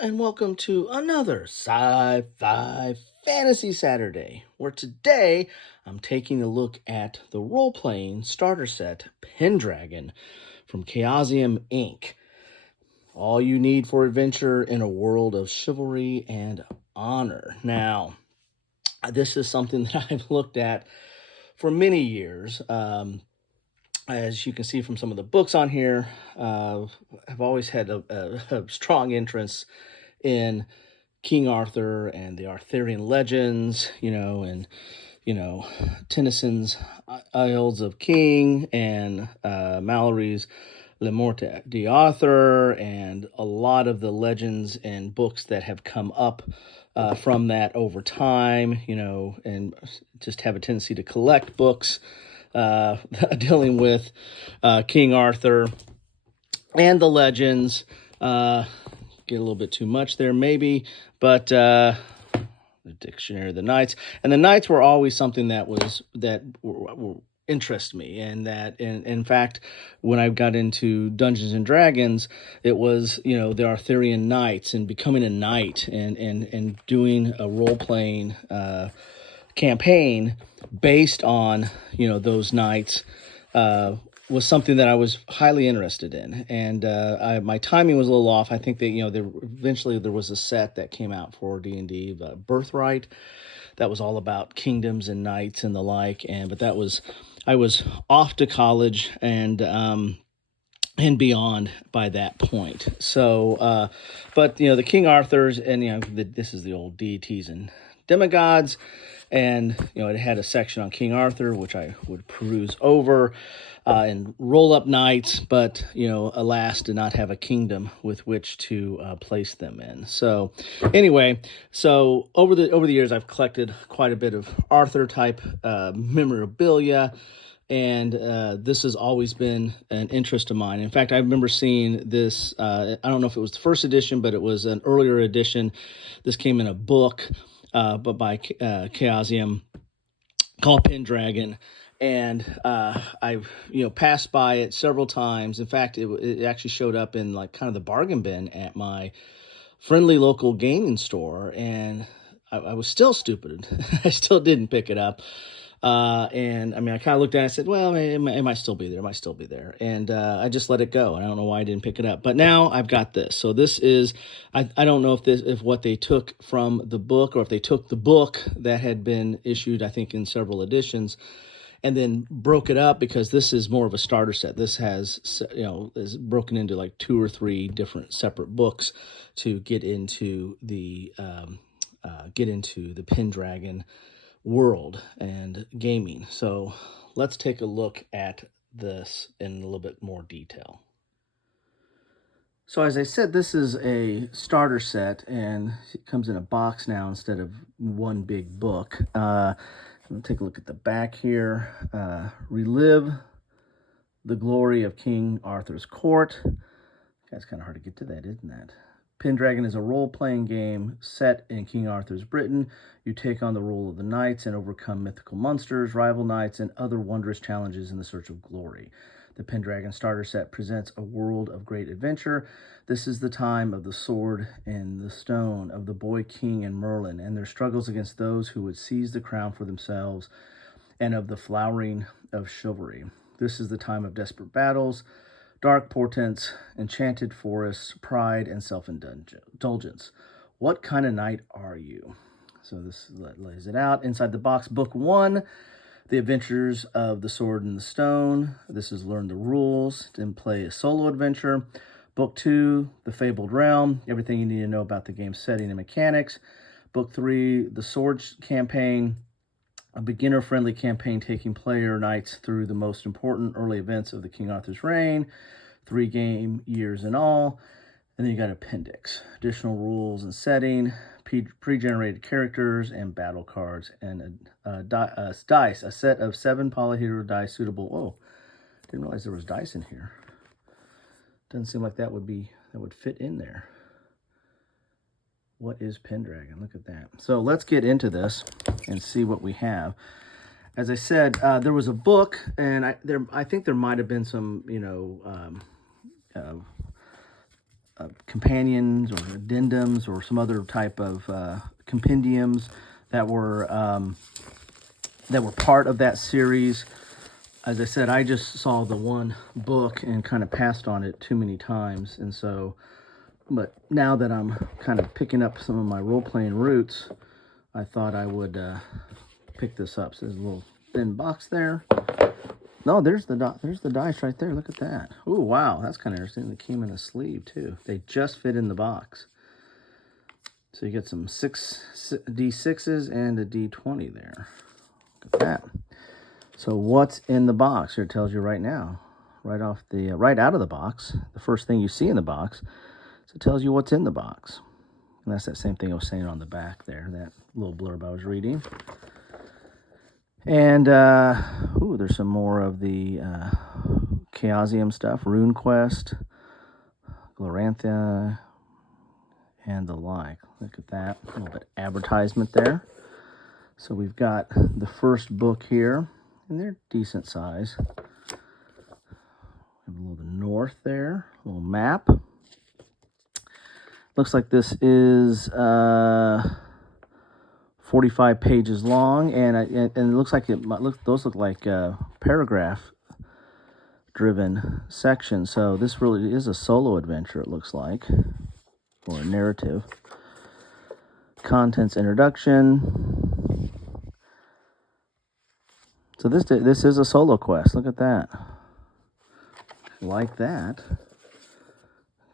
and welcome to another Sci-Fi Fantasy Saturday, where today I'm taking a look at the role-playing starter set Pendragon from Chaosium Inc. All you need for adventure in a world of chivalry and honor. Now, this is something that I've looked at for many years. As you can see from some of the books on here, I've always had a strong interest in King Arthur and the Arthurian legends, and Tennyson's Isles of King and Mallory's Le Morte d'Arthur, and a lot of the legends and books that have come up from that over time, and just have a tendency to collect books dealing with King Arthur and the legends. Get a little bit too much there, maybe, but the Dictionary of the Knights, and the Knights were always something that interest me, and that in fact, when I got into Dungeons and Dragons, it was the Arthurian Knights and becoming a knight and doing a role playing campaign based on those knights was something that I was highly interested in, and my timing was a little off. I think that eventually there was a set that came out for D&D, Birthright, that was all about kingdoms and knights and the like. But I was off to college and beyond by that point. So, but the King Arthurs and this is the old deities and demigods. And, it had a section on King Arthur, which I would peruse over and roll up knights, but, alas, did not have a kingdom with which to place them in. So anyway, over the years, I've collected quite a bit of Arthur type memorabilia. And this has always been an interest of mine. In fact, I remember seeing this, I don't know if it was the first edition, but it was an earlier edition. This came in a book, but by Chaosium, called Pendragon, and I've passed by it several times. In fact, it actually showed up in like kind of the bargain bin at my friendly local gaming store, and I was still stupid. I still didn't pick it up. And I mean, I kind of looked at it and said, well, it might still be there. It might still be there. And I just let it go. And I don't know why I didn't pick it up. But now I've got this. So this is, I don't know if what they took from the book, or if they took the book that had been issued, I think, in several editions, and then broke it up, because this is more of a starter set. This has, is broken into like 2 or 3 different separate books to get into the Pendragon world and gaming. So let's take a look at this in a little bit more detail. So as I said, this is a starter set, and it comes in a box now instead of one big book. We'll take a look at the back here. Relive the glory of King Arthur's court. That's kind of hard to get to that, isn't that? Pendragon is a role-playing game set in King Arthur's Britain. You take on the role of the knights and overcome mythical monsters, rival knights, and other wondrous challenges in the search of glory. The Pendragon starter set presents a world of great adventure. This is the time of the sword and the stone, of the boy king and Merlin, and their struggles against those who would seize the crown for themselves, and of the flowering of chivalry. This is the time of desperate battles, dark portents, enchanted forests, pride, and self-indulgence. What kind of knight are you? So this lays it out. Inside the box, Book 1, The Adventures of the Sword and the Stone. This is Learn the Rules and play a solo adventure. Book 2, The Fabled Realm. Everything you need to know about the game's setting and mechanics. Book 3, The Sword Campaign. A beginner-friendly campaign taking player knights through the most important early events of the King Arthur's reign, 3 game years in all. And then you got appendix, additional rules and setting, pre-generated characters and battle cards, and dice, a set of 7 polyhedral dice suitable. Whoa, didn't realize there was dice in here. Doesn't seem like that would fit in there. What is Pendragon? Look at that. So let's get into this and see what we have. As I said, there was a book, and I think there might have been some, companions or addendums or some other type of compendiums that were part of that series. As I said, I just saw the one book and kind of passed on it too many times, and so, but now that I'm kind of picking up some of my role-playing roots, I thought I would pick this up. So there's a little thin box there. No, there's the dice right there. Look at that. Oh, wow, that's kind of interesting. They came in a sleeve too. They just fit in the box. So you get some D6s and a D20 there. Look at that. So what's in the box? Here it tells you right now, right out of the box. The first thing you see in the box, so it tells you what's in the box. And that's that same thing I was saying on the back there, that little blurb I was reading. And, there's some more of the Chaosium stuff, Rune Quest, Glorantha, and the like. Look at that, a little bit of advertisement there. So we've got the first book here, and they're decent size. We have a little to the north there, a little map. Looks like this is 45 pages long, and it looks like those look like paragraph-driven sections. So this really is a solo adventure, it looks like, or a narrative. Contents introduction. So this is a solo quest. Look at that. Like that.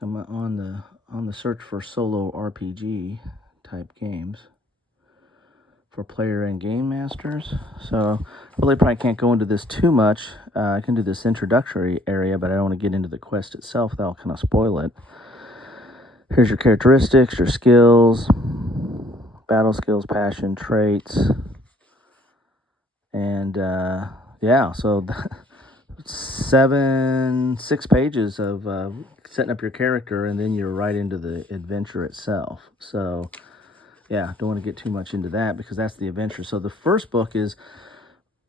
I'm on the search for solo RPG type games for player and game masters. So really probably can't go into this too much. I can do this introductory area, but I don't want to get into the quest itself. That'll kind of spoil it. Here's your characteristics, your skills, battle skills, passion, traits, and so 6 pages of setting up your character, and then you're right into the adventure itself. So yeah, don't want to get too much into that because that's the adventure. So the first book is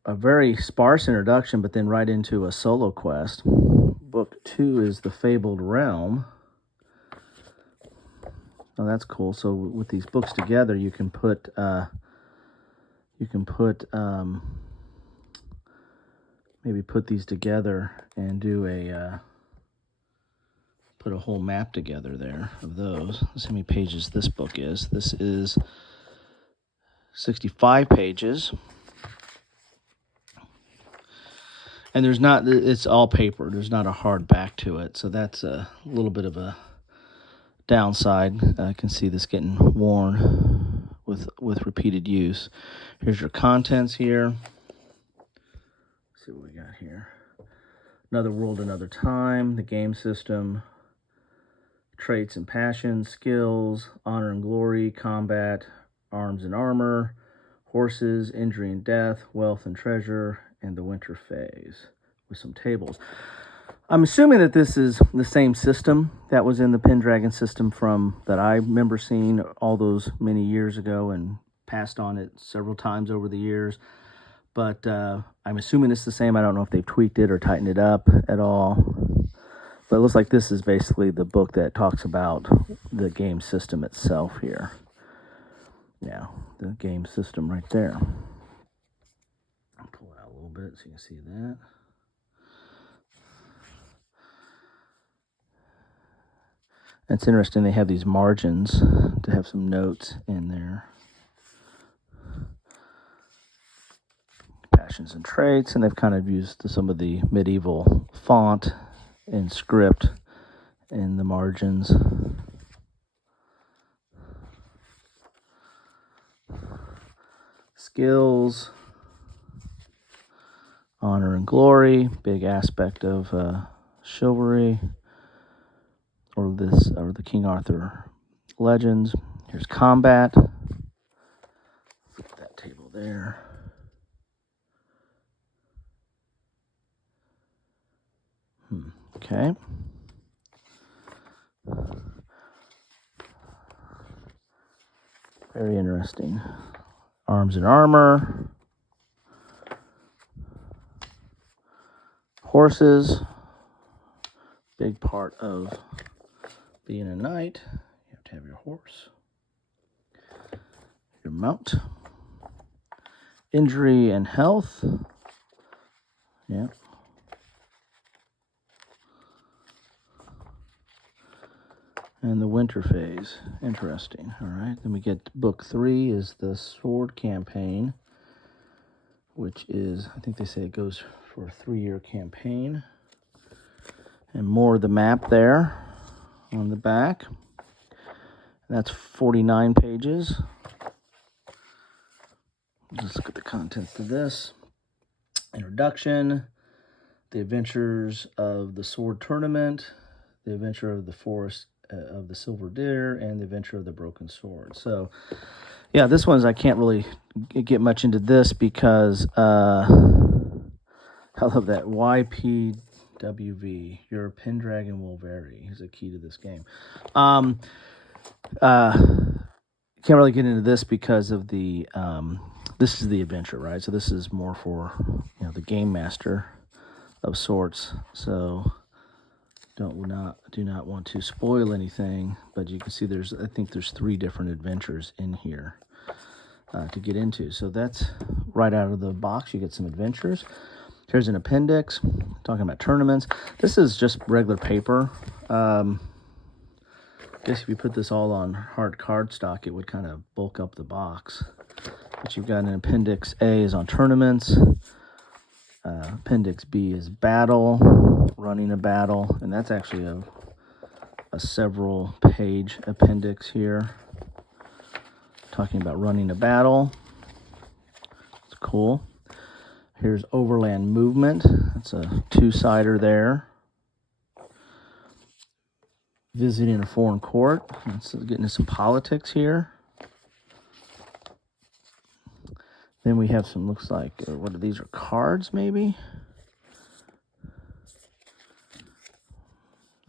a very sparse introduction, but then right into a solo quest. Book 2 is The Fabled Realm. Oh, that's cool. So with these books together, you can put maybe put these together and do put a whole map together there of those. Let's see how many pages this book is. This is 65 pages. And it's all paper. There's not a hard back to it. So that's a little bit of a downside. I can see this getting worn with repeated use. Here's your contents here. Let's see what we got here. Another World, Another Time, the game system, traits and passions, skills, honor and glory, combat, arms and armor, horses, injury and death, wealth and treasure, and the winter phase with some tables. I'm assuming that this is the same system that was in the Pendragon system that I remember seeing all those many years ago and passed on it several times over the years. But I'm assuming it's the same. I don't know if they've tweaked it or tightened it up at all. But it looks like this is basically the book that talks about the game system itself here. Yeah, the game system right there. I'll pull it out a little bit so you can see that. It's interesting they have these margins to have some notes in there. Passions and traits, and they've kind of used some of the medieval font and script in the margins. Skills, honor and glory, big aspect of chivalry, or the King Arthur legends. Here's combat. Flip that table there. Okay. Very interesting. Arms and armor. Horses. Big part of Being a knight, you have to have your horse, your mount, injury and health. Yeah. And the winter phase. Interesting. All right. Then we get book 3 is the sword campaign, which is, I think they say it goes for a 3-year campaign. And more of the map there on the back. That's 49 pages. Let's look at the contents of this. Introduction, the adventures of the sword tournament, the adventure of the forest of the silver deer, and the adventure of the broken sword. So, yeah, this one's, I can't really get much into this because I love that YPWV, your Pendragon will vary, is a key to this game. Can't really get into this because of the this is the adventure, right? So this is more for, you know, the game master of sorts. So do not want to spoil anything, but you can see I think there's 3 different adventures in here to get into. So that's right out of the box. You get some adventures. Here's an appendix talking about tournaments. This is just regular paper. I guess if you put this all on hard cardstock, it would kind of bulk up the box. But you've got an appendix A is on tournaments. Appendix B is battle, running a battle, and that's actually a several page appendix here talking about running a battle. It's cool. Here's overland movement. That's a 2-sider there. Visiting a foreign court. Let's get into some politics here. Then we have some, looks like, what are these? Are cards, maybe?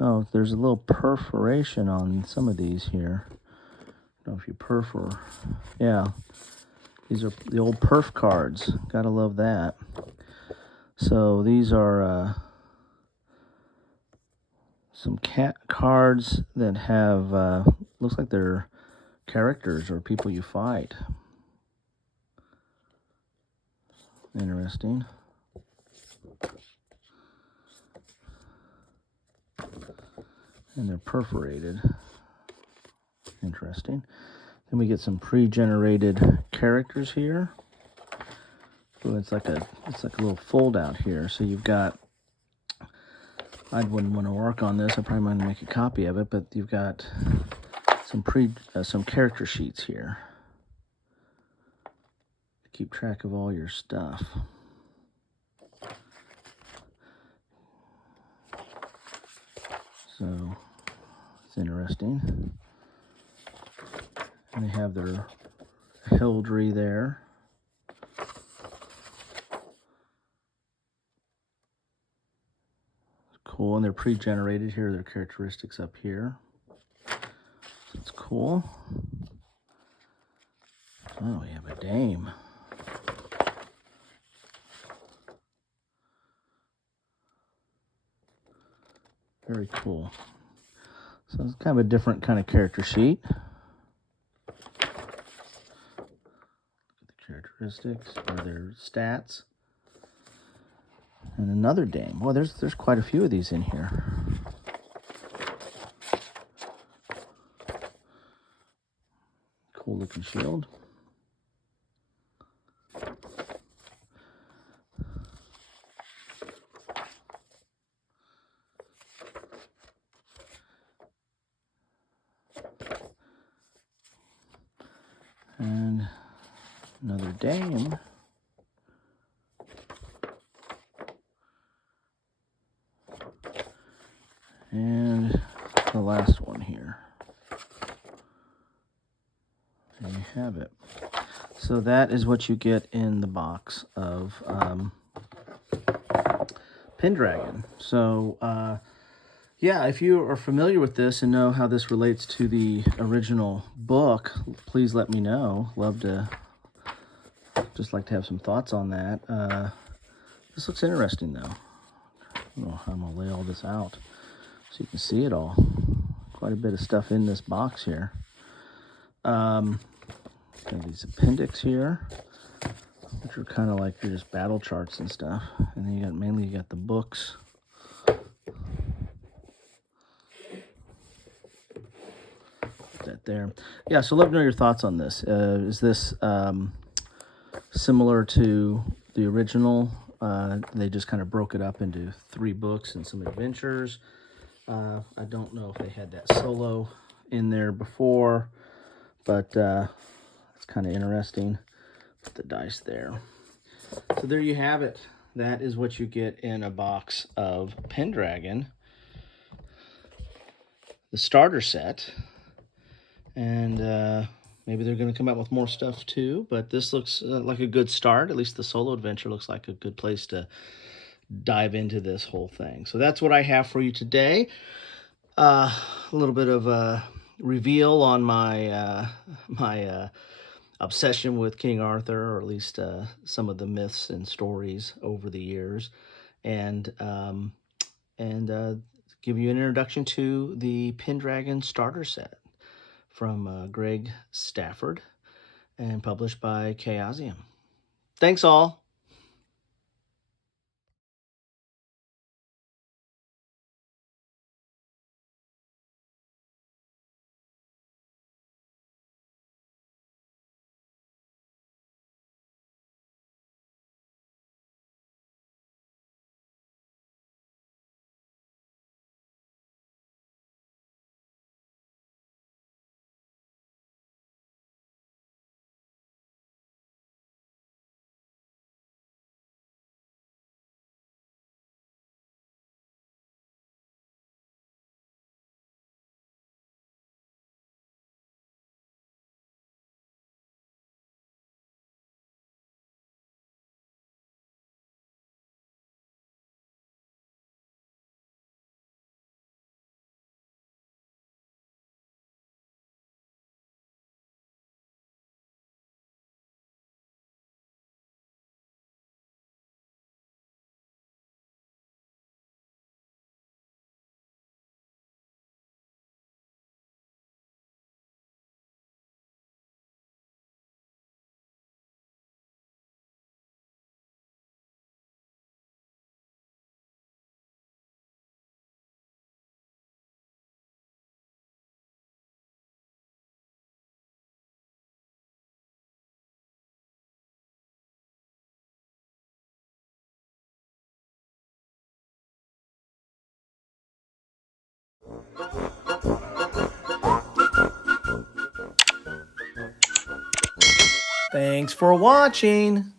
Oh, there's a little perforation on some of these here. I don't know if you perfor. Yeah, these are the old perf cards. Gotta love that. So these are some cat cards that have, looks like they're characters or people you fight. Interesting. And they're perforated. Interesting. Then we get some pre-generated characters here. So it's like a little fold out here. So you've got, I wouldn't want to work on this. I probably might make a copy of it, but you've got some some character sheets here to keep track of all your stuff. So it's interesting. And they have their heraldry there. Cool, and they're pre-generated. Here are their characteristics up here. So it's cool. Oh, we have a dame. Very cool. So it's kind of a different kind of character sheet. The characteristics or their stats. And another dame. Well, there's quite a few of these in here. Cool looking shield. And another dame. And the last one here. There you have it. So that is what you get in the box of Pendragon. So, yeah, if you are familiar with this and know how this relates to the original book, please let me know. Love to, just like to have some thoughts on that. This looks interesting, though. I don't know how I'm going to lay all this out so you can see it all. quite a bit of stuff in this box here. Got these appendix here, which are kind of like just battle charts and stuff. And then you got the books. Put that there. Yeah, so let me know your thoughts on this. Is this similar to the original? They just kind of broke it up into 3 books and some adventures. I don't know if they had that solo in there before, but it's kind of interesting. Put the dice there. So there you have it. That is what you get in a box of Pendragon, the starter set. And maybe they're going to come out with more stuff too, but this looks like a good start. At least the solo adventure looks like a good place to dive into this whole thing. So that's what I have for you today. A little bit of a reveal on my obsession with King Arthur, or at least some of the myths and stories over the years, and give you an introduction to the Pendragon starter set from Greg Stafford and published by Chaosium. Thanks all. Thanks for watching.